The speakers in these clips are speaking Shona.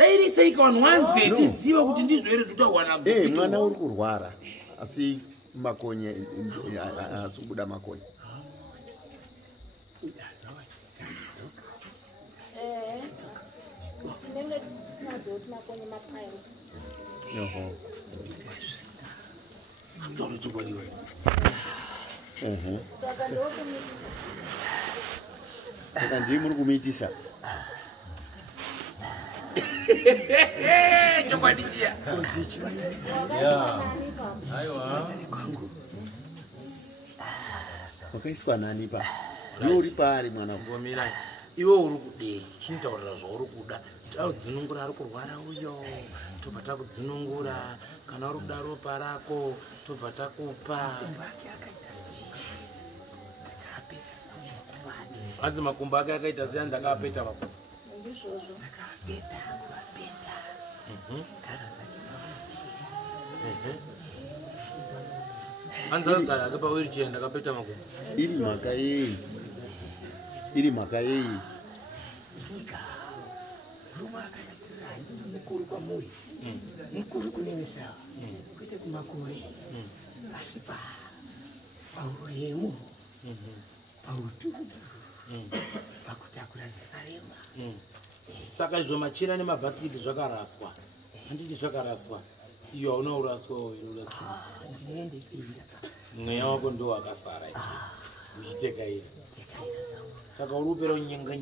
Dairi seika vanhu wanzwe tiziva kuti ndizvo here tutawana mwana uri kurwara asi makonye asi kubuda makonye saka ndii muri kumuitisa chokwadi chiya wakaiswa nani pa iwe uri pari mwana ngomira iwe uri kudei chinotaurira zvauri kuda taudzinungura ari kurwara uyo tobva takudzinungura kana uri kuda ropa rako tobva takupa hanzi makumbo ake akaita sei andakapeta vako hanzi akagara ake pawirichea ndakapeta makumbo iri mhaka yei mukuru kwamuri mukuru kunevesawa kwete kumakore asi pauremu paututu pakutakura zvakarema saka izvo machira nemabhasikiti zvakaraswa handiti zvakaraswa iyo haunauraswa ndinendepira mweya wako ndo wakasara uchitekaira saka uri kupera unyenga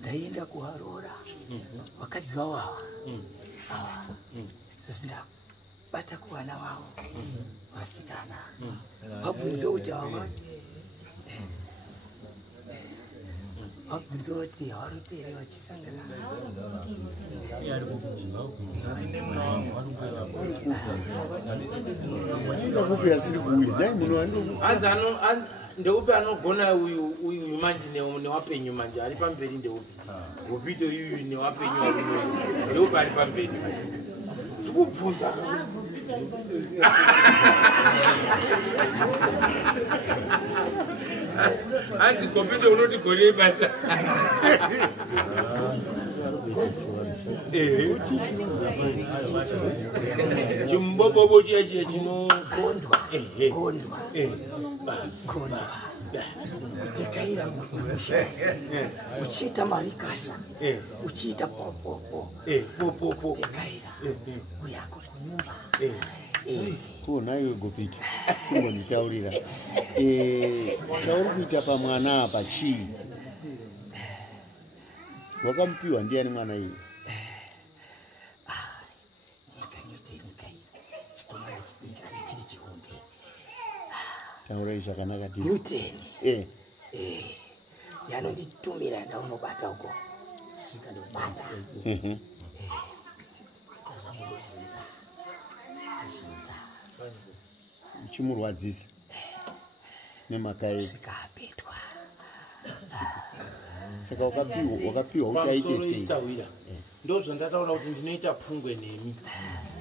ndaienda kuharora vakadzi vavava zosindabata kuvana vavo vasikana vabvunza kuti ava vabvunza kuti havaroteri vachisangana ndeupi anogona uyu manje newapenyu manje ari pamberi ndeupi upite uyuyu newapenyu ndeupi ari pamberi tikubvunza hanzi kopite unoti gonei basa chimbobobo chiya chiya chinokondwa utekaira mushasi uchiita marikasa uchiita popopo tekaira uyako kunyumba kuona iwe Gopiti timbonditaurira chauri kuita pamwana apa chii wakamupiwa ndiani mwana iyi taurai zvakanaka ti Newton yanonditumira ndaunobata uko svika ndobata uchimurwadzisa nemhaka yei zvikapetwa saka wakapiwa uchaite sei ndo zvandataura kuti ndinoita pfungwe nemi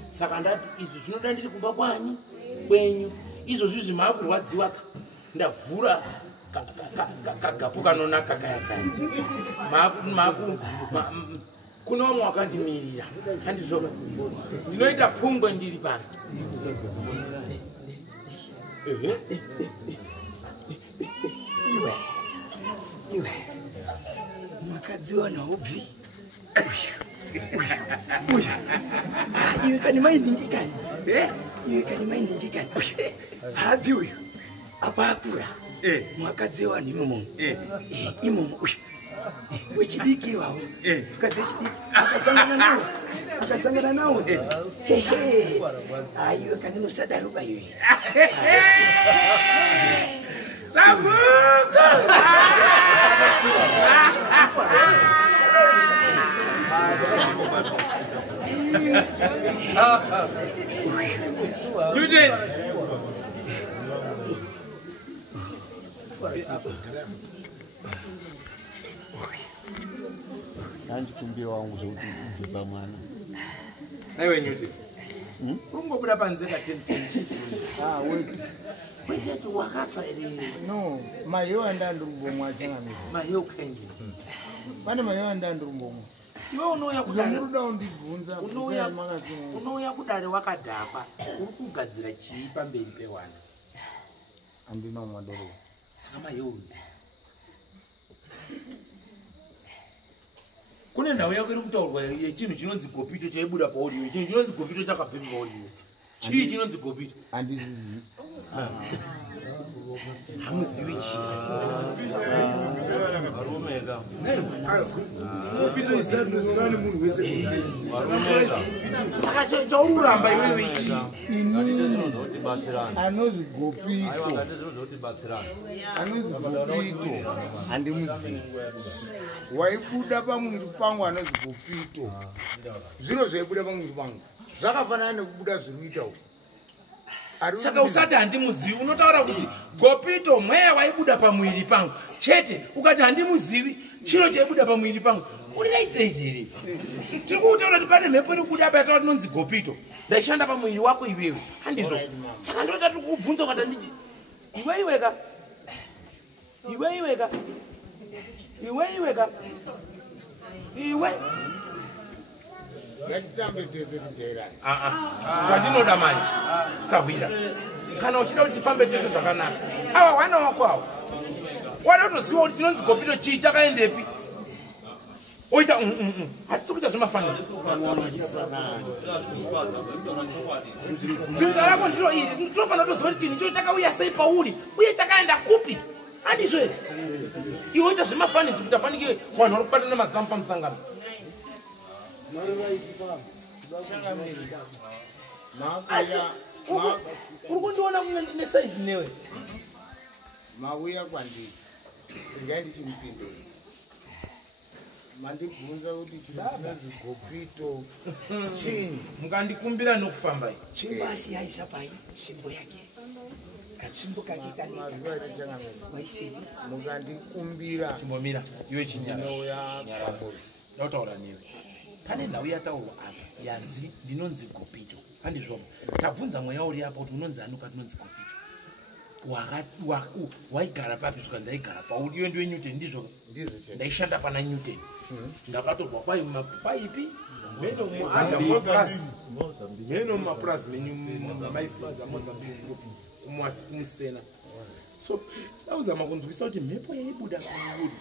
saka ndati izvi zvinoda ndiri kumba kwani kwenyu izvozvi zvimakurwadziwa ndavhura kagapu kanonaka kayakaya kuna vamwe wakandimirira handizvo ndinoita pfungwe ndiri pano iwe makadzi wanhaubvi iwe kani mainhingikani habvi uyu apa akura mwakadzi wanhu imomo imomo uyu wechidiki iwawo mukadzi wechidiki akasangana nawo iwe kani musadaruba iwe Sabuko! You did. Kumbira wangu zvokuti ubve pamwana. Aiwe Nyuti. Ungobuda panze ka 10 wait. Wakafa ere. No, mayo anda ndurubomwa changa. Mayo kenje. pane mayanda ndurumbomo iwe unouya kudare muruda undibvunza unouya kudare wakadhakwa uri kugadzira chii pamberi pewana andina mwadoro saka mayeurudzi kune nhau yako iri kutaurwa yechinhu chinonzi gopito chaibuda paaudio chinhu chinonzi gopito chakabvepi paaudio chii chinonzi gopito handizizivi hamuzivi chii saka chaururamba iwewe chii anozi gopito handimuzivi waibuda pamwiri pangu anozi gopito zviro zvaibuda pamwiri pangu zvakafanana nekubuda zviri kuita uku saka usati handimuzivi unotaura kuti gopito mweya waibuda pamwiri pangu chete ukati handimuzivi chiro chaibuda pamwiri pangu uriraidzeizere tiri kutaura kuti pane mhepo iri kuda pataura tinonzi gopito ndaishanda pamwiri wako iwewe handizvo saka ndota tiri kubvunza ukati handiti iweiweka iwe ngatitambe tese tijairani zvandinoda manje sahwira kana uchida kuti tifambe tese zvakanaka awa wana wako awa wada kutoziva kuti tinonzi gopito chii chakaendepi oita hatisi kuita zvemafanisi dzinza rako ndiro iri ndinofanira kutoziva kuti chinhu icho chakauya sei pauri uye chakaenda kupi handizvo here iwe oita zvemafanisi kuti afanike vanhu vari kubatana mazidamu pamusangano uri kundiona nesaizi newe mauya kwandiri ingai ndichimupindura mandibvunza kuti chinozi gopito chinyi mukandikumbira nokufamba Chimbo asiyaisa pai chimbo yake. Kachimbo kake kaneka. Waisiri. mukandikumbira chimbomira iwe chinyara ndinouya pamuri ndautaura newe pane nhau yataurwa apa yanzi ndinonzi gopito handizvoba tabvunza mweya uri apa kuti unonzi ani patinonzi gopito waigara papi suka ndaigara pauri iwe ndiwe newton ndizvo ndaishanda pana newton ndakatorwa kwai mapaipi meno mumapurazi menyu maisenza mozambique kumusena so tauzama kunzwisa kuti mhepo yaibuda pauri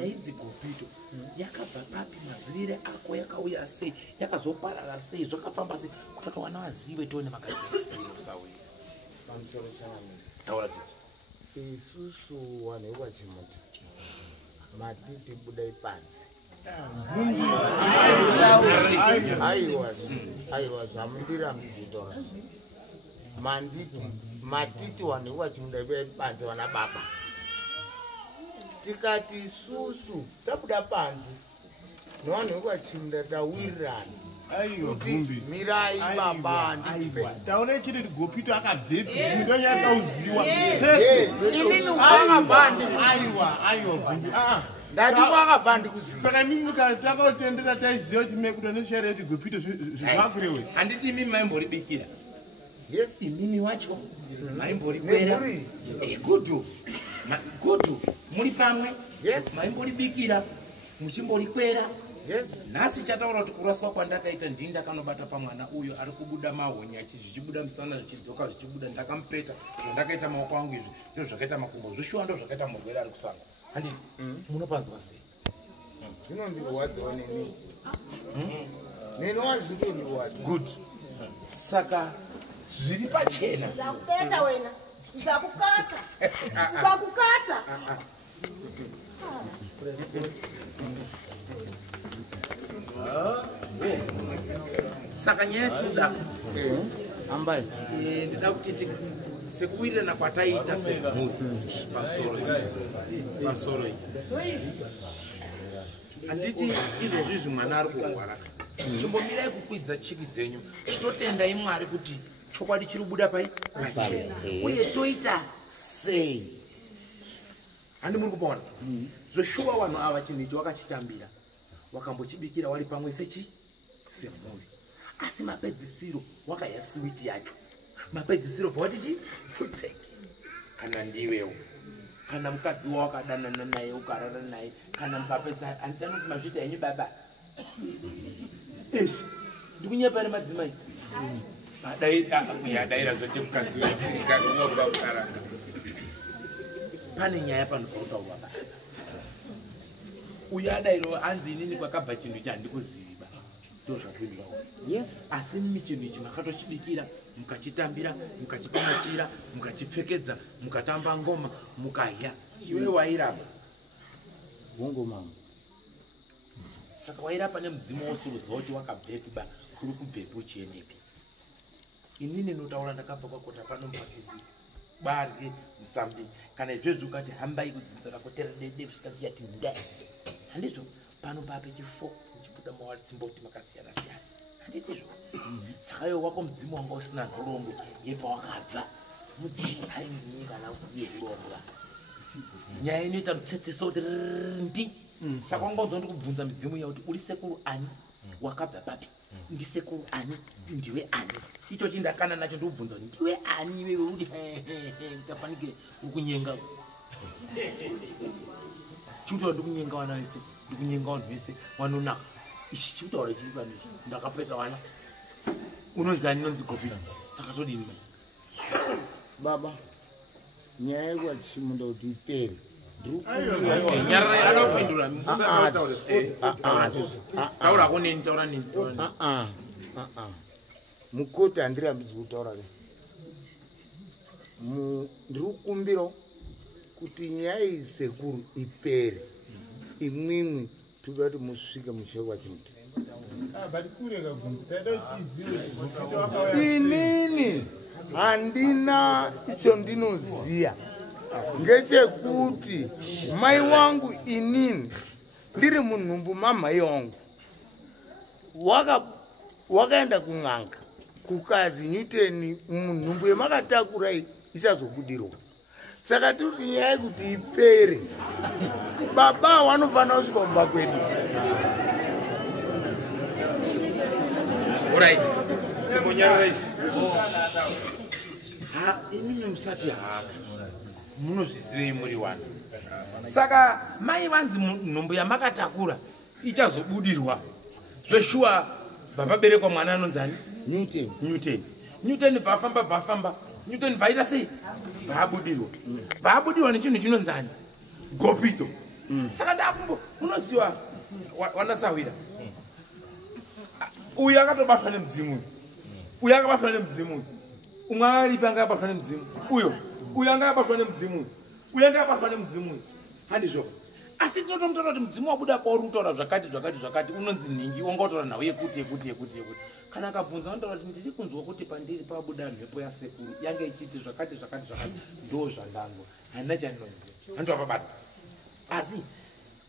yaidzi gopito yakabva papi mazirire ako yakauya sei yakazoparara sei zvakafamba sei kutoti wana vazive tione makadzisirosauya pamusoro chanamiri taura tidzo isusu vanhu vekwachimuti matiti budai panzi aiwa zvamundirambi zvitaura manditi matiti vanhu vekwachimuda budai panzi vana baba tikati isusu tabuda panzi nevanhu vekwachimuda tawirirana kuti mirai baba ndipe taone chiri kuti gopito akabvepi ndonyakauziwa inini ukakabva aiwa ndati kwakabva ndikuziva saka mimi takautendera taiziva kuti mekuda neshairi yati gopito zvavakurewe handiti imimi maimboribikira yes imimi wacho maimborikwera gudhu muri pamwe Yes. maimboribikira muchimborikwera yes nhasi chataura kuti kuraswa kwandakaita ndini ndakanobata pamwana uyo ari kubuda mahonya zvichibuda musana zvichidzoka zvichibuda ndakamupeta zvandakaita maoko angu izvi ndo zvakaita makumbo zvishuwa ndo zvakaita murwere ari kusanga handiti munopanzwa sei zvinondirwadzawo neni neni wazvitondirwadza good saka zviri pachena Zakupeta wena. Zakukatsa. Zakukatsa. saka nyaya tinoda ambai ndida kuti sekuwirirana kwataita semhuri pamusoro iyi handiti izvozvizvi mwana ari kurwara chimbomirai kukwidza chiki dzenyu chitotendai mwari kuti chokwadi chiri kubuda pai pachena uye toita sei handi muri kupaona zvoshuwa vanhu ava chinhu ichi wakachitambira wakambochibikira wari pamwe semhuri asi mapedzisiro wakaya siwiti yacho mapedzisiro pawatichi futseke kana ndiwewo kana mukadzi wawakadanana naye ukarara naye kana mukapedza anditani kuti mazvita henyu baba ndikunyepane madzimai adaira zvote mukadzi wekaranga pane nyaya panopautaurwa baba uyo adairo anzi inini kwakabva chinhu chandikuziva ndozvapindwawo yes asi mimi chinhu ichi makatochidikira mukachitambira mukachipamachira mukachipfekedza mukatamba ngoma mukadya iwe wairapa hongo mama saka wairapa nemudzimu wosuruziva kuti wakabvepi ba uri kubvepi uchienepi inini notaura ndakabva kwakota pano mupakizi barye musambi kana izvezvo ukati hambai kudzidzira kuteredede kusvika tichati ndai handizvo pano pape chifo chibuda mawasimboti makasiyana siyana handitizvo saka iwe wako mudzimu wanga usina nhoroondo yepawakabva mudzimu ainginyi kana usiye kurongwa nyaya inoita mutsetseso kuti ndi saka wanga uzondi kubvunza midzimu iya kuti uri sekuru ani wakabva papi ndi sekuru ani ndiwe ani icho chindakana nacho ndikubvunza kuti ndiwe ani iwewe kuti tafanike ukunyenga chikutaura ndikunyenga vana vese ndikunyenga vanhu vese vanonaka ichi chikutaura chiri pano ndakapeta vana unonzi ani nonzi gopira saka todini baba nyaya yekwachimunda kuti ipere nyararai anopindura taurako neni taura neni mukoti handirambizi kutaura le ndiri kukumbira kuti nyaya isekuru ipere imwimwi toda kuti musvike mushekwa chimuti inini handina icho ndinoziya ngechekuti mai wangu inini ndiri munhumbu mamai wangu wakaenda kun'anga kukazi nyuteni munhumbu yemakatakurai isazobudirwa saka tiri kuti nyaya yekuti ipere baba wanofanira kusvika mumba kwedu orit timonyarara izvi imimi musati haka munozvizivei muri wana saka mai vanzi nhumbu yamakatakura ichazobudirwa zveshuwa bvapaberekwa mwana anonzani newton bvafamba newton bvaita sei bvaabudirwa nechinhu chinonzani gopito saka ndafumbo munoziva wanasawira uyu akatobatwa nemudzimu uyu akabatwa nemudzimu umwe aripi anga abatwa nemudzimu uyu anga abatwa nemudzimu uyu anga abatwa nemudzimu handizvo asi tinotomutaura kuti mudzimu wabuda pauri kutaura zvakati unonzi nhingi wanga utaura nhau yekuti kana akabvunza anotaura kuti ndiri kunzwa kuti pandiri pabuda mhepo yasekuru yange ichiti zvakati ndo zvandanzwa handina chandinoziva handova pabata asi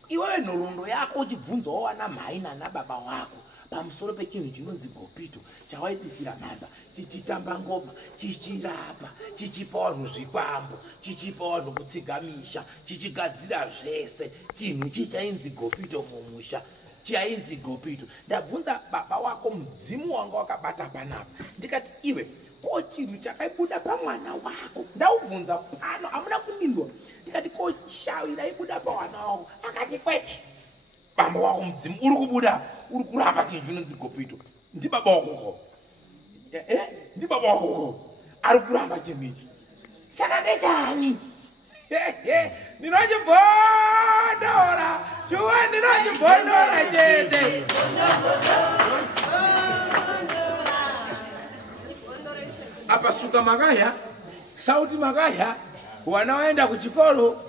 iwewe nhoroondo yako uchibvunzawo wana mhai nana baba wako pamusoro pechinhu chinonzi gopito chawaibikira mhamba chichitamba ngoma chichirapa chichipa vanhu zvikwambo chichipa vanhu kutsiga misha chichigadzira zvese chinhu chichainzi gopito mumusha chainzi gopito ndabvunza baba wako mudzimu wanga wakabata panapa ndikati iwe ko chinhu chakaibuda pamwana wako ndaubvunza pano hamuna kundinzwa ndikati ko shawira ibuda pamwana wako akati kwete baba wako mudzimu uri kubuda uri kurapa chinhu chinonzi gopito ndi baba wako ndi baba wako ari kuramba chinhu icho saka ndechani ndinochibhodora chuwa ndinochibhodora chete apa suka makaya sauti makaya wana waenda kuchikoro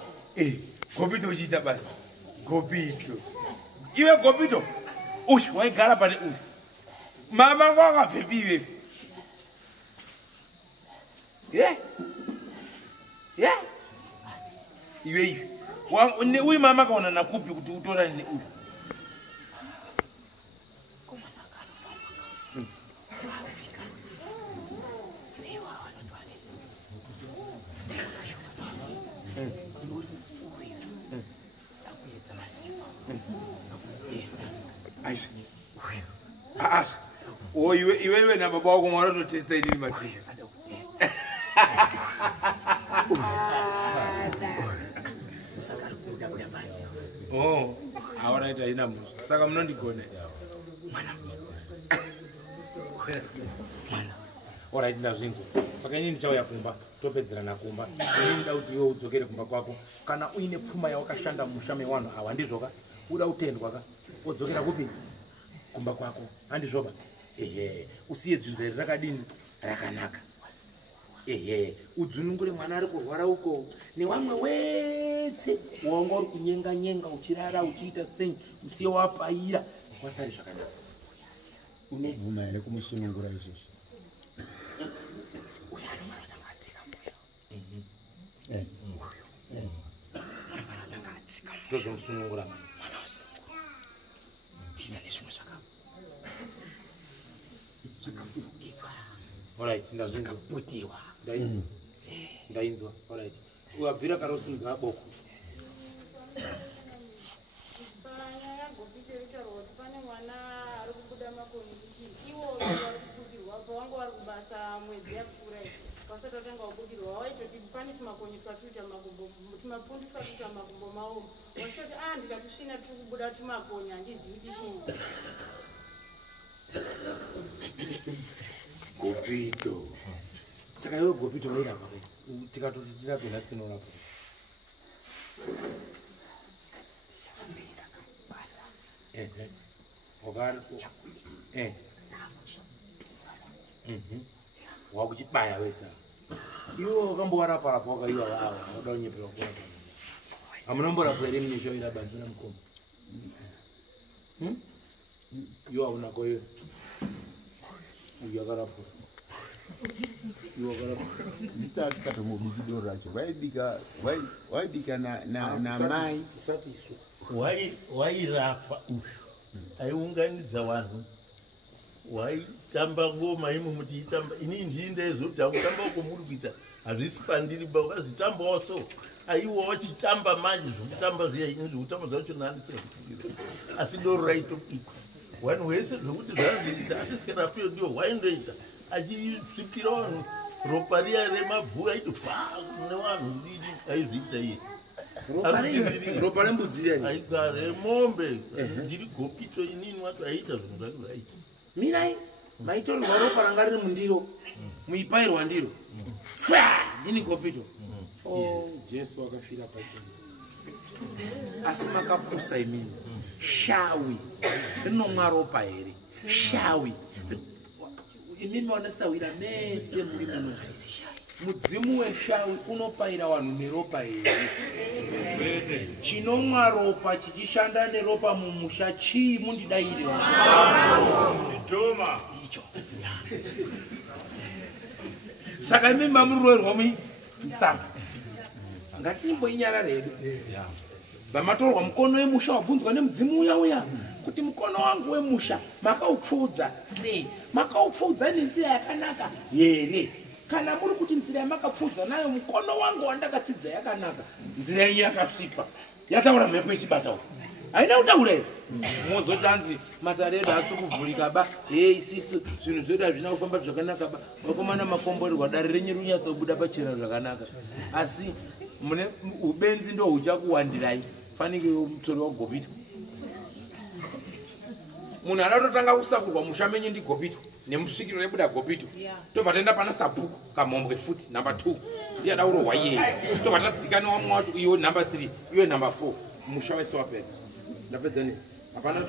gopito uchiita basi gopito iwe gopito uyu waigara pane uyu mama ngo akabvepi iwepi iwe uyu mama akaona nakupi kuti utorane neuyu iwewe nababa wako mwanototesta inini masiku Oh, alright, haina musha. Saka munondigona. Alright, ndazvinzwa. Saka ini ndichauya kumba, topedzerana kumba. Ini ndida kuti iwe udzokere kumba kwako. Kana uine pfuma yawakashanda musha mewanhu awa handizvoka? Uda kutendwa ka? Wodzokera kupi? Kumba kwako. Handizvoka? Ehe, usiye dzunzere rakadini? Rakanaka. Ehe, udzunungure mwana ari kurwara uko nevamwe wese wanga uri kunyenga nyenga uchirara uchiita sei usiye wapaira wasari zvakanaka. Unobvuma here kumusunungura izvozvo? Uyo anofanira kutanga atsika mbuya. Anofanira kutanga atsika. Tozomusunungura Mwana wasunungura. Visa nezvimwe zvakafukidzwa. Alright, ndazvinzwa. Butiwa. Ndainzwa. Alright. Uyabvira kare usinzwa boko. Panya yagopita yotaura kuti pane mwana ari kubuda makonye kuti iwo vari kubudirwa pavangu vari kubasa mwedzi yapfuura vasati vatanga kubudirwa waitoti pane tumakonye twatuita tumapundi twatuita makumbo mawo wachitoti ndikatusvina tiri kubuda tumakonye handizivi tichii. Gopito. Saka iwe Gopito wairapa tikatoti tirapenda sinorapa. Wakuchibaya wesa. Iwe wakambowarapa rapa wakaiwa awa wada kunyepera kuona panisa. Hamunomborapwa here munesho irabanzira mukombo. Iwe haunako iwe. Uyu akarapwa. Mr. Skatomobiki doro racho waidika na mai Usati isu. Wairapa uyu aiunganidza vanhu waitamba ngoma imo mutiitamba ini ndindezokuti akutamba uko muri kuita hazvisi pandiri ba ukazitambawo so aiwa wachitamba manje zvokutamba zviya ini zvokutamba zvacho naandisingazvifungire asi doro raitobikwa vanhu vese zvokuti zvanziita andisingarapiyo ndiwo waindoita achisvipira vanhu ropa riya remabhuku aitofa nevanhu didi aizviita iye Ropa rembudzi aigare mombe ndiri Gopito inini wacho aiita zvinhu zvake zvaiita. Mirai maitorwa ropa ranga riri mundiro muipairwa ndiro ndini Gopito. Jesu akafira pachini. Asi makapusa imini shawi rinomwa ropa here shawi imimi wanosawira mese muri muno mudzimu weshawi unopaira vanhu neropa here chinomwa ropa chichishanda neropa mumusha chii mundidaire icho saka imimi mamurwerwa muisaka ngatimboinyarara hedu vamatorwa mukono wemusha wabvunzwa nemudzimu uya kuti mukono wangu wemusha makaupfudza sei makaupfudza nenzira yakanaka here kana muri kuti nzira yamakapfudza nayo mukono wangu wandakatsidza yakanaka nzira yenyu yakasvipa yataura mhepo ichibatawo haina kutaura here mozotanzi matare edu asi kuvhurika ba isisu zvinhu zvedu hazvina kufamba zvakanaka ba vakomana makomborerwa dare renyu runyatsobuda pachena zvakanaka asi mune ubenzi ndo huchakuwandirai fanike mutori waGopito munhu ada kutotanga kusakurwa musha menyu ndiGopito nemusvikiro rebuda Gopito tobva taenda pana sabhuku kamhombwe futi number 2 ndiada kurohwa iyeye tobva tadzika newamwe wacho iwe number 3 iwe number 4 musha wese wapera ndapedza ne hapana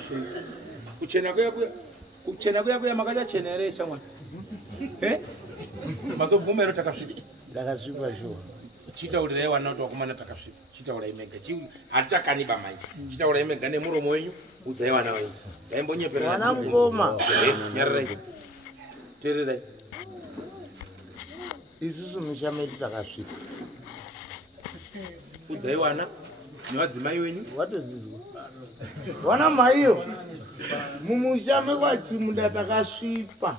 kuchena kuya makachachena here shamwana mazobvumero takasvika ndakasvipa shuwa chitaurai wana kuti wakomana takasvika chitaurai mega hatichakaniba manje chitaurai mega nemuromo wenyu udzai vana venyu daimbonyeperera mwana mukoma nyararai tererai isusu musha medu takasvipa udzai vana nevadzimai venyu watozizwa wana maiyo mumusha mekwachimunda takasvipa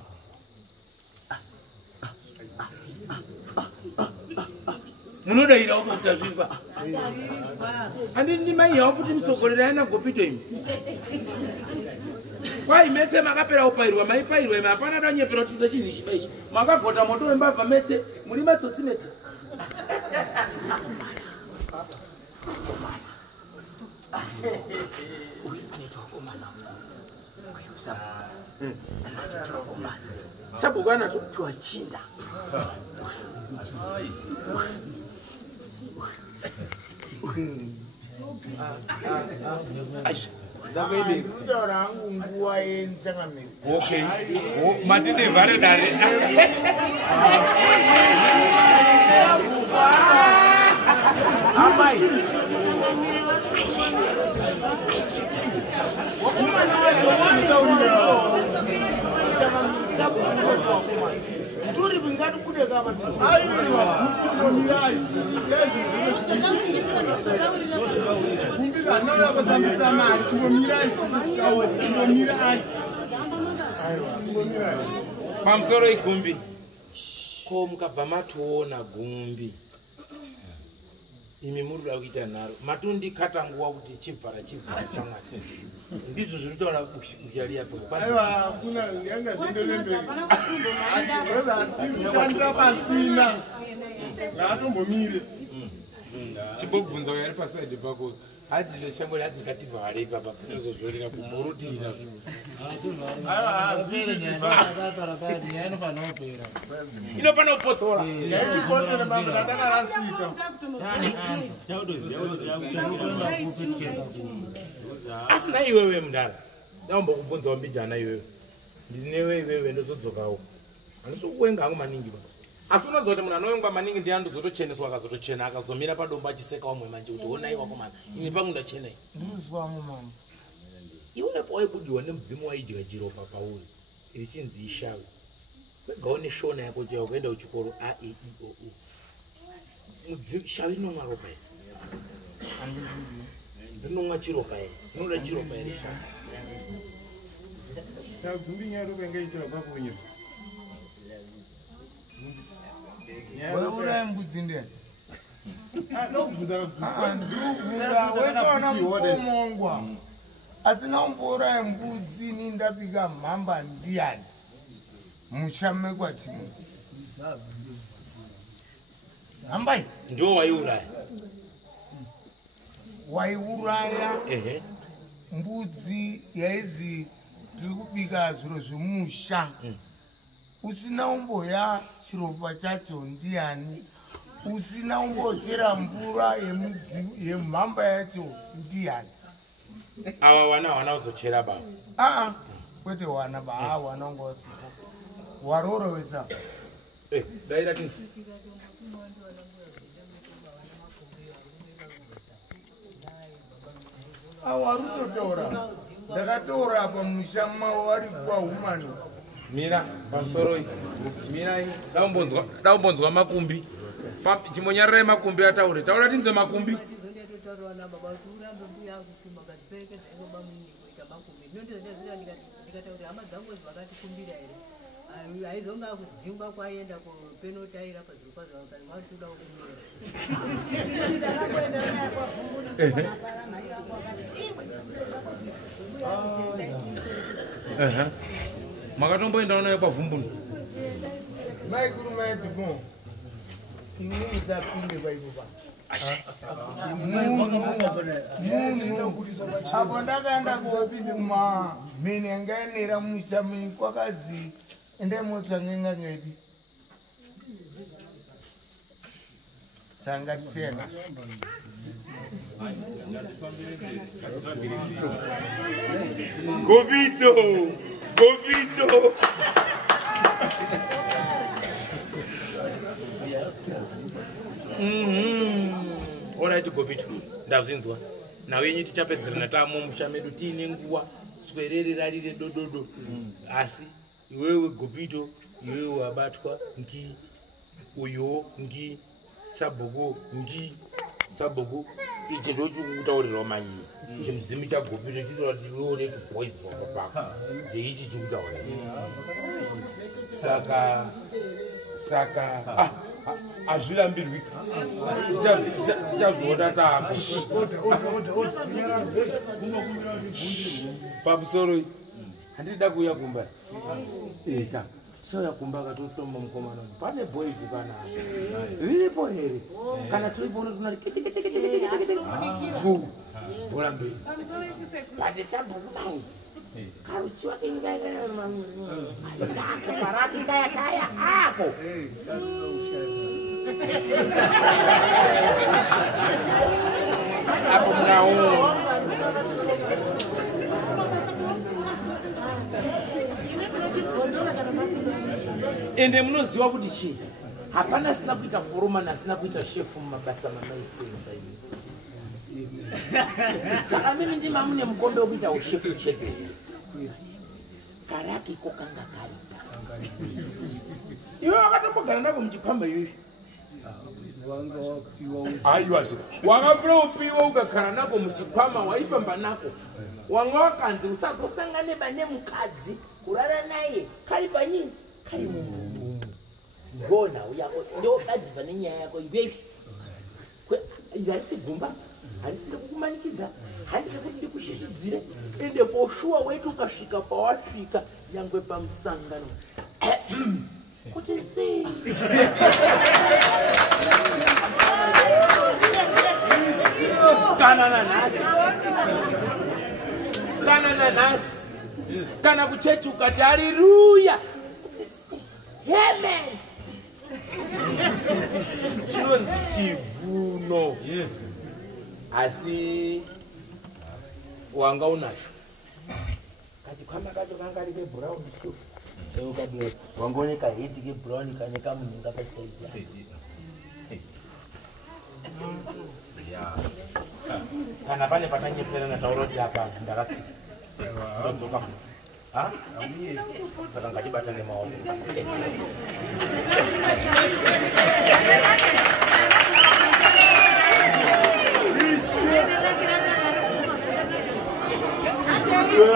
munodairawo kuti tazvifa handini mai yavo futi musogorerai ana Gopito imi kwai metse makapera kupairwa maipairwa imi hapana danyepera kuti chinhu ichiba ichi makagota moto wembavha metse muri matsotsi metse Sabu kana tuwa chinda. Okay. Matinde vare dare. Amai. Nduri bingati kude kaba. Pamsoro igumbi. Ko mukabva matoona gumbi. Imi muri kuita nharo. Matundi kata nguwa kuti chivhara chamwasi. Ndizvo zviri kutaura uchari yapo. Aiwa kuna yanga zvindolembe. Shandira pasina. Ngatombomire. Chibobvunza yari paside pako. Hadzi neshango hadzi kativhare papa kutozozvorera kumurutira. Inofana kupfotora. Yaipfotora mambo ndakarasika. Asina iwewe mudara. Ndaomba kubvunza wambijana iwewe. Ndinewe iwewe ndozodzokawo. Handisikuwenga hangu maningi ba. Asi unoziva kuti munhu anoengwa maningi ndiye andozotocheneswa akazotochena akazomira padombo achiseka wamwe manje kuti onai wakomana ini pangu ndachenai. Ndinozwamo mama. Iwepo waibudyiwa nemudzimu waidya chiropa pauri richinzi ishawi. Kwegawo neshona yako chaiwo kuenda kuchikoro AEIOU. Mudzimu shawi inomwa ropa here. Andizvizivi. Ndinomwa chiropa here. Inoda chiropa here shawi. Gumbi nyaro bengaita pakunyo. Weura mbudzi ndiye. Ndobvunza wekaona mukomongwa. Asina umboura mbudzi nindapika mhamba ndiani. Mushame kwatimuzi. Hambai. Ndio waiuraya. Waiuraya. Mbudzi yaizi tiri kubika zviro zvemusha. Usina umboya chiropa chacho ndiani. Usina umbochera mvura yemhamba yacho ndiani. Awa wana uzochera baba. Kwete wana baba wana ngosipo. Waroro wesa. Daira kinsi. Awarutotora. Ndakatora pamushama wari kwa humani. Mira pamsoro mira daumbonzwa makumbi chimonyarira makumbi ataure taura tinze makumbi aizonga kudzimba kwaenda kupenotaira pazviropa zvavakari masuda makatomboenda nayo pavhumbuni maikurumaedimo imusapinde paipopa apo ndakaenda kokuma mhini yangaenera mushamini kwakazi endemotsvangenga ngedi sangatisena Gobito. Alright Gobito. Ndazvinzwa. Nawe yenyu tichapedzerana tamo mushamedu tiine nguwa swerere rarire dododo. Asi iwewe Gobito, iwewe wabatwa ngi uyo ngi saboko ngi saboko ichi ndochikutaurira manyi chimudzimu chagopita chitoa kuti iwewe une tupoison papako ndeichi chikutaurira saka hazvirambirwika tichazviona taako pamusoro handida kuuya kumba eka sauya kumba akatotomba mukomana pane boys pana riripo here kana tiripo unotonari bora mberi patisambokumanzi karuchiwa kengaaaarati kaya kaya ako apo munawo ende munoziva kuti chii hapana asina kuita foromani asina kuita shefu mumabasa mamaisenza ini saka mimi ndima mune mukondo wekuita ushefu chete karaki iko kanga kari iwe wakatombogara nako muchikwama iyoyo aiwa wakapura upiwa ukagara nako muchikwama waifamba nako wanga wakanzi usazosangane bane mukadzi kurara naye kari panyini kari ngona uyako ndogadziva nenyaya yako ivevi harisi gumba harisiri kukumanikidza handike kuti ndikushishidzire ende for sure weiti ukasvika pawasvika nyangwe pamusangano kuti sei kana nanhasi kana kuchechi ukati hariruya amen chinonzi chivuno asi wanga unacho kachikwama kacho kanga rine brown seukadi wangooneka heti kebrown kane kamunhinga kasaidi kana pane patanyeperana tauro kuti apa ndakatsika ndodzoka saka ngatibata nemaoko iwe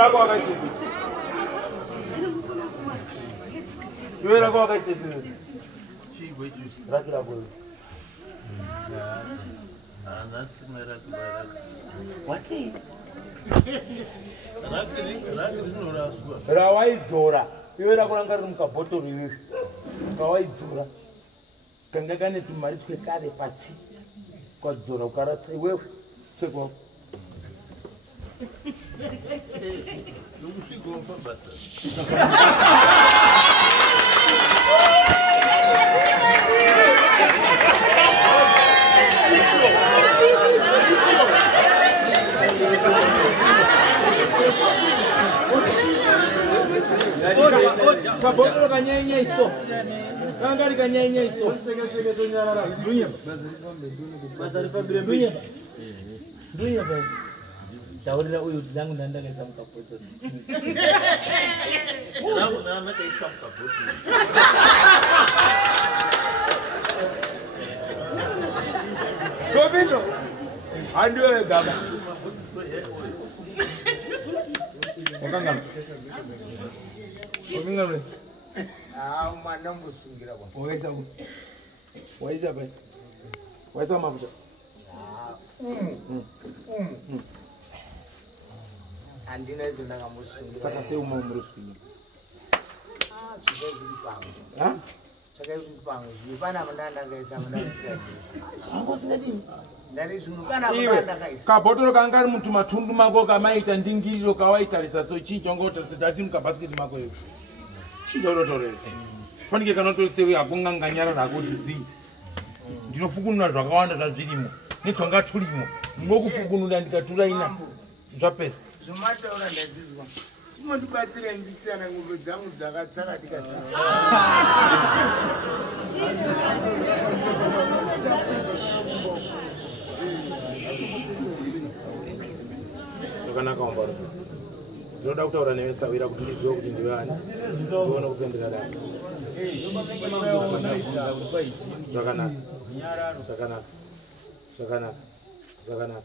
rako wakaisepiri raki rako wati rawaidzora iwe rako ranga riri mukabhotoro iwevi rawaidzora kanga kane tumari twekare patsi kwadzora ukaratsa iwewe tsekwako kabotoro kanyanya iso kangari kanyanya iso dunya taurira uyu dangu ndandakaisa mukabotoro Gopito, handiwe gaba. Wakangam. Wakangam. Mwana musungira kwa. Waisa ku. Waisa bai. Waisa mafuta. Andina izo ndanga musungira. Saka se uma umrusungira. Chizezuri pangu. Chizezuri pangu. Yupana mndanda kaisa mndanda sikazi. Ango sinadini. Kabotoro kangari muntu matundu mako kamaita ndingiriro kawaitarisa so chinjo ngotarisa dati mukabhasiketi mako iyo chidorotore fanike kana tosewe yakunganganyara rako tizi ndinofukunura zvakawanda zvazvirimo netwanga turimo ndinokufukunura ndikatura ina zvapera zvomataura ndadzizwa chimondibatsira mbitsana ngombe dzangu dzakatsaka tikasi zvakanaka wambaro ndinoda kutaura newe Sawira kuti ndizive kuti ndiwe ani ndione kupendera dai zvakanaka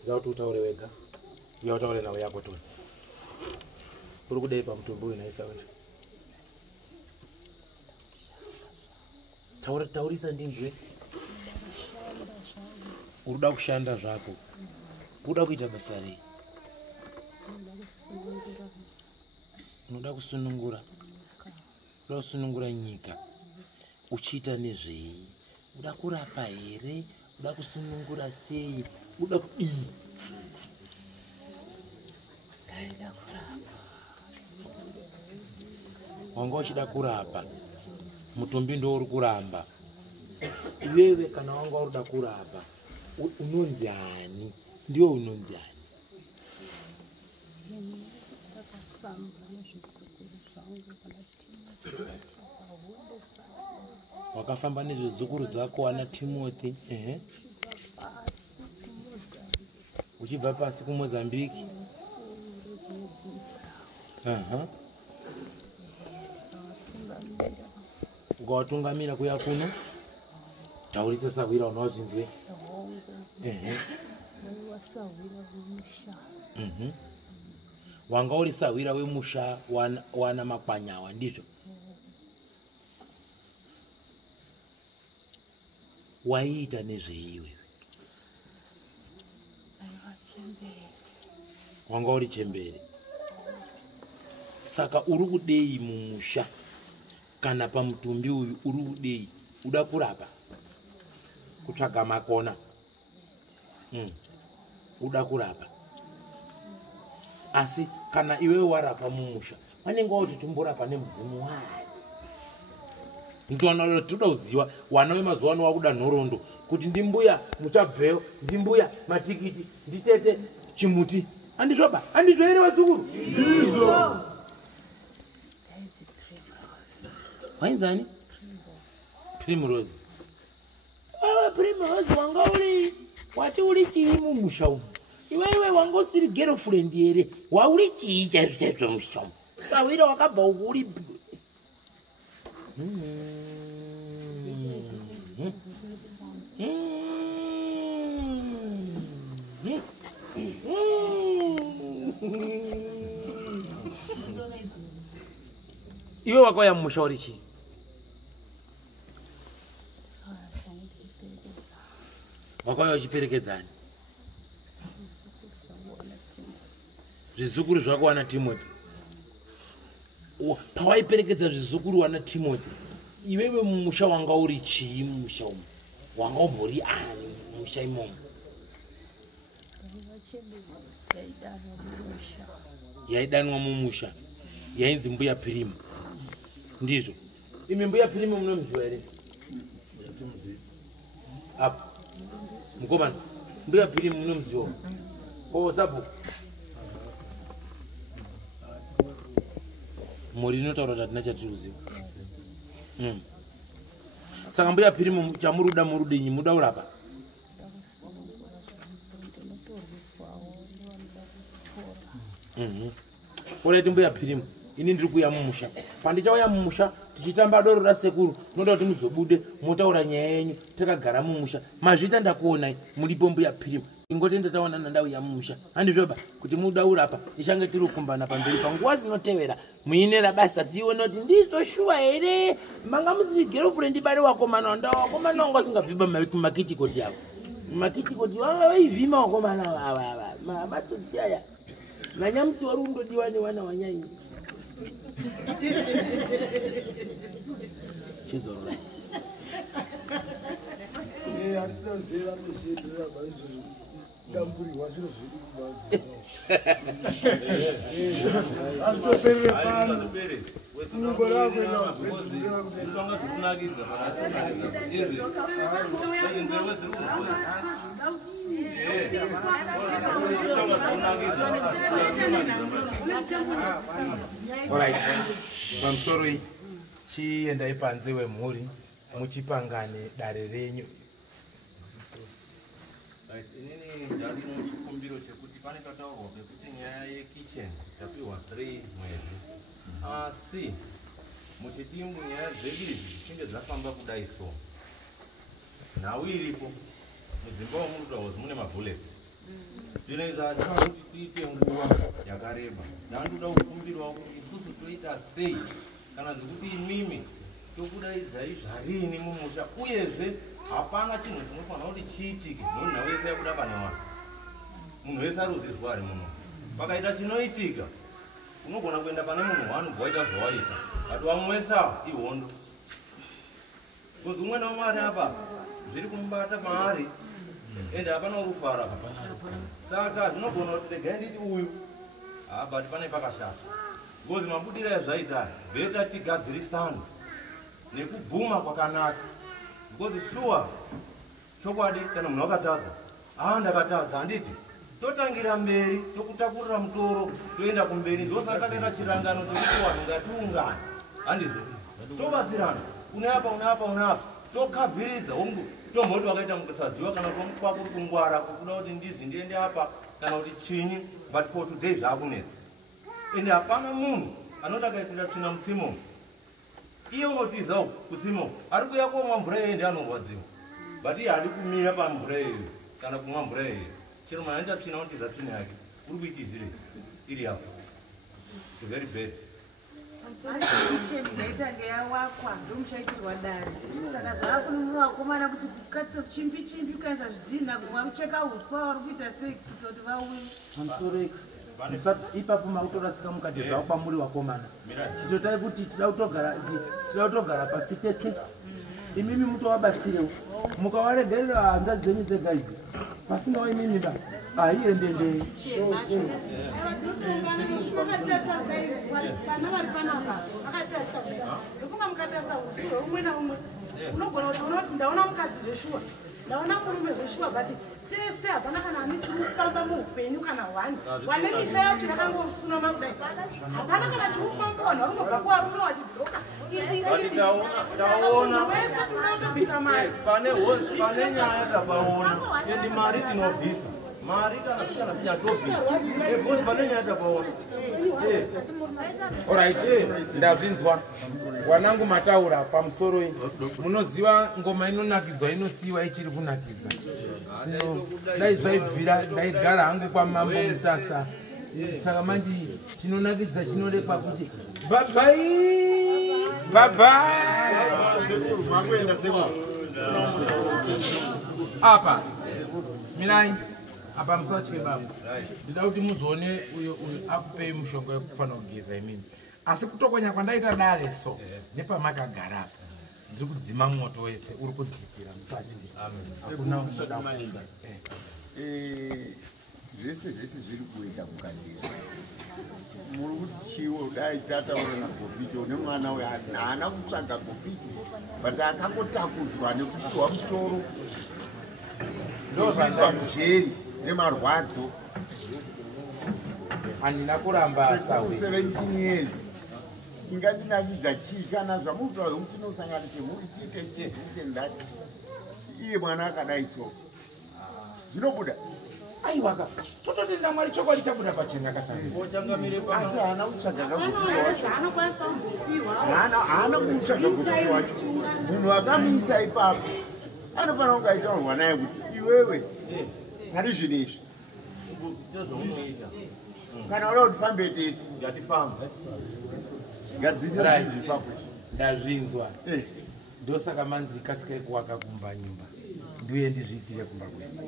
ndida kuti utaure wega iya utaure nawe yako toni uri kudei pamutumbi uyu naisawira taurisa ndinzwe uruda kushanda zvako uruda kuita basa rei unoda kusunungura nyika uchiita nezvei uda kurapa here uda kusunungura sei uda kudii wanga uchida kurapa mutumbi ndo uri kuramba iwewe kana wanga urida kurapa unonzi ani ndiwe unonzi ani wakafamba nezvezukuru zako wana Timothy uchibva pasi kuMozambique ukawatungamira kuya kuno tauritse Sawira unozvinzwe wanga uri Sawira wemusha wana Makwanyawa ndizvo waiita nezveiwe wanga uri chembere saka uri kudei mumusha kana pamutumbi uyu uri kudei uda kurapa kutsvaga makona uda kurapa asi kana iwe warapa mumusha vanenge vauti timborapa nemudzimu wani nditoona toda kuziva wana wemazuva ano wakuda nhorondo kuti ndimbuya muchabveyo ndimbuya matikiti nditete chimuti andizvoba andizvoere vazukuru wainzani Primrose Primrose wanga uri wati uri chii mumusha umu iwewe wanga usiri girlfriend here wauri chii chaizvo musha umu Sawira wakabva uku uri iwe wakauya mumusha uri chii wakauya uchiperekedzani zvizukuru zvako wana Timothy pawaiperekedza zvizukuru wana Timothy iwewe mumusha wanga uri chii mumusha umu wanga umbori ani mumusha imomo yaidanwa mumusha yainzi mbuya Pirimu ndizvo imi mbuya Pirimu munomuziva here apo mukomana mbuya Pirimu munomuziva sabhuku muri inotaura kuti hatina chatiri kuziva saka mbuya Pirimu chamuruda murudinyi muda kurapa oraiti mbuya Pirimu ini ndiri kuya mumusha pandichauya mumusha tichitamba doro rasekuru noda kuti muzobude motaura nyaya yenyu takagara mumusha mazvita ndakuonai mulipo mbuya Pirimu ingoti ndataona ndauya mumusha handizvoba kuti muda urapa tichange tiri kukumbana pamberi panguva zinotevera muinera basa tione kuti ndizoshuwa here manga musiri girlfriend bari wakomana wakomana wanga usingabviba makitikoti avo makitikoti vanga vaivhima wakomana ava mabatoti aya nanyamusi wari kundodiwa newana wanyanyi chizorora damburirwa zviro zvedu kubanzi azitoperere pano kungo rako ndonga zvikunakidza pamusoro iyi chiendai panze wemhuri muchipangane dare renyu inini ndari muchikumbiro chekuti pane kataurwa pekuti nyaya yekichen tapiwa 3 mwedzi asi muchidimbu nyaya dzedu idzi dzichinge dzafamba kudai so nhau iripo mudzimba womuruda hozi mune mabhuleti zvinoita atinoda kuti tiite nguva yakareba ndandoda kukumbirawo kuti isusu toita sei kana zvekuti imimi tokudaidzai zvarini mumusha uyezve hapana chinhu chinofanira kuti chiitike noni nhau yese yakuda pane wana munhu wese aruzizwa ari muno pakaita chinoitika unogona kuenda pane munhu wanobva waita zvawaita kati wamwesa ihondo kozi umwe naumwe ari apa zviri kumubata paari ende hapana urufara saka zvinogona kuti regai nditi uyu but pane pakashata because mabudiro ezvaita beta tigadzirisane nekubvuma kwakanaka because sure chokwadi kana munhu akatadza ndakatadza handiti totangira mberi tokutakurira mutoro toenda kumberi ndosaka takaita chirangano chekuti vanhu ngatiungane handizvo tobatsirana une apa tokabhiridza ongu tomboti wakaita mukusaziva kana kwako kuri kungwara kukuda kuti ndizi ndiende apa kana kuti chinyi but for today zvaakunetsa ende hapana munhu anoti akaisira tsvina mutsimo iye unotiza kutsimo ari kuya komwa mvura iye ndi anorwadziwa but iye hadi kumira pamvura iyoyo kana kumwa mvura iyoyo chero mwana aita tsvina unotiza tsvina yake uri kuitizire iri apo its very bad kicheni ngaitange yawakwa ndomuchaitirwa dare saka zvaakununura vakomana kuti kukatira chimbi ukaisa zvidhina kumwa kucheka uswa vari kuita sei kuita kuti vauye ipapo makutorasika mukati zvavo kwamuri vakomana chitotai kuti tida kutogara patsitetse imimi mutovabatsirewo mukawaregerera hanza dzenyu dzega idzi pasinawo imimi ba aiendendei vana vari panapa vakatarisa ndofunga mukatarisa usiro umwe naumwe unogona kuti unoti ndaona mukadzi zveshuwa ndaona murume zveshuwa but tese hapana kana ane chimusamba muupenyu kana hwani wane misha yacho yakangosuna makudai hapana kana chiufamba vanhu varunobva kuvarume vachidzoka wese tunatobvisa mari pane nyaya tapaona endi mari tinobvisa mari kana tinyatobvisa pane nyaya tapaona Alright, ndazvinzwa wanangu mataura pamusoro iyi munoziva ngoma inonakidzwa inosiyiwa ichiri kunakidza dai zvaibvira ndaigara hangu kwamambo mutasa saka manje chinonakidza chinorekwa kuti apa mirai apa musatye baba ndida kuti muzoone uyo akupei mushonga wekufanira kugeza imini asi kutokonya kwandaita dare so nepamakagara apa ndiri kudzima moto wese uri kudzikira musatye hakuna unoda kuenda zvese zviri kuita kugadzirwa muri kuti chiwo dai tataura nagopito une mwana weasi haana kutsvaga gopito but akangotakudzwa nekupiwa mutoro ndoiswa mujeri nemarwadzo handina kuramba 17 years chingatinakidza chii kana zvamutaura kuti tinosanganise muri tiite chezvisendati iye mwana akadai so zvinobuda aiwaka tototenda mwari chokwadi chabuda pachenga asi haana kutsvaga haana kutsvaga gopi wacho munhu akamisa ipapo anofanira kunge aitaurwa naye kuti iwewe hari zvinhu izvi kana uda kuti fambe tesi gadzirira zvinhu ipapo ndazvinzwa ndosaka manzi kasikai kuwaka kumba nyumba ndiuye ndizviitire kumba kwedzi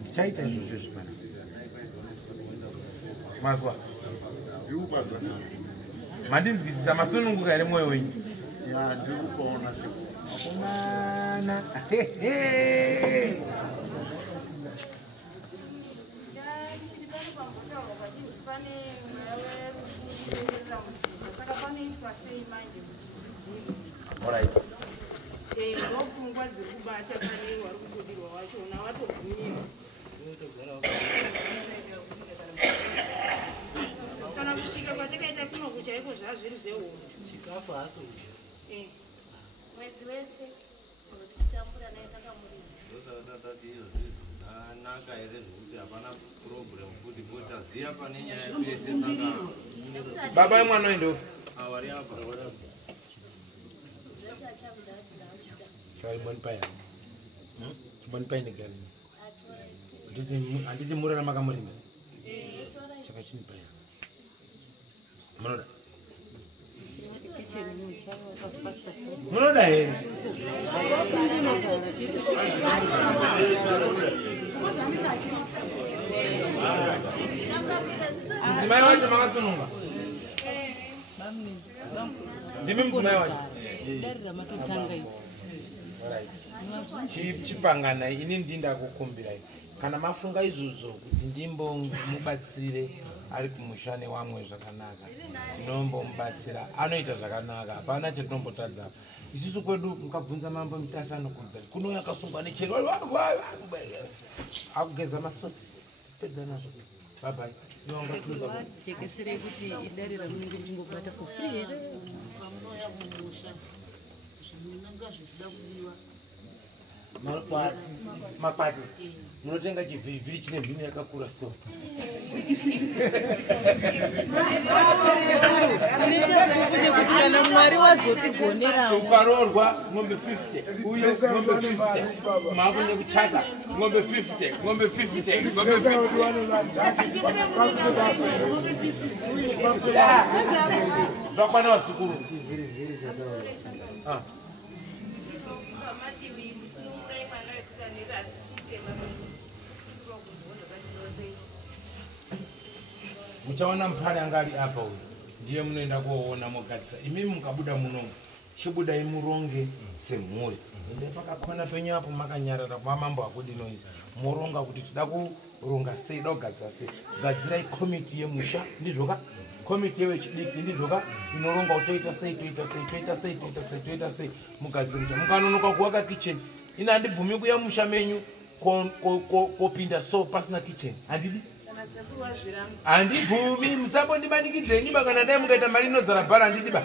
ndichaita izvozvo zvipana mazwa mandinzwisisa masununguka here mwoyo wenyu ndiri kupaona akomana ndopfungwa dzekubata pane wari kubudirwa wacho una watobvumirwa kana kusvika kwatakaita kunoku chaiko zvazviri zvehondo chikafu haso mwedzi wese tichitambura naye takamurira ndosatatati izvozvi zvanaka here zvekuti hapana problem kuti botaziya pane nyaya pese saka baba emwana oendo avari apa Sorry, one pie. One pie again. Did you murder Magamorima? Second pie. Murder. Murder. It's my wife, Masunga. Jimmy, my wife. chipangana ini ndinda kukumbirai kana mafunga izvozvo kuti ndimbomubatsire ari kumushane wamwe zvakanaka tinombomubatsira anoita zvakanaka hapana chetinombotadza isusu kwedu mukabvunza mambo mitasano kuza kunouya akasungwa nechero akugeza masosi pedza nazvo babai jekesere kuti idare ramunenge muchingobata for free here makwati munotenga chivhirivhiri chine mhino yakakura so kuti kana mwari wazotigonerawo ukaroorwa ng'ombe 50 uyo ng'ombe 50 mako nekuchata ng'ombe 50 ng'ombe 50 ng'ombe 50 zvakwana vazukuru muchaona mupari anga ari apa uyu ndiye munoenda kuoona mogadzisa imimi mukabuda munomu chibudai muronge semhuri ende pakakona penyu apo makanyarara kwamambo akudinoisa moronga kuti tida kuronga sei da kugadzisa sei gadzirai komiti yemusha ndizvoka komiti yewechidiki ndizvoka inoronga kuti toita sei toita sei toita sei toita sei toita sei mugadzirisha mukanonoka kuwaka kicheni ina handibvumi kuya musha menyu kopinda so pasina kicheni handidi handibvumi musambondibanikidzeni bakana dai mukaita mari inozara bhara handidiba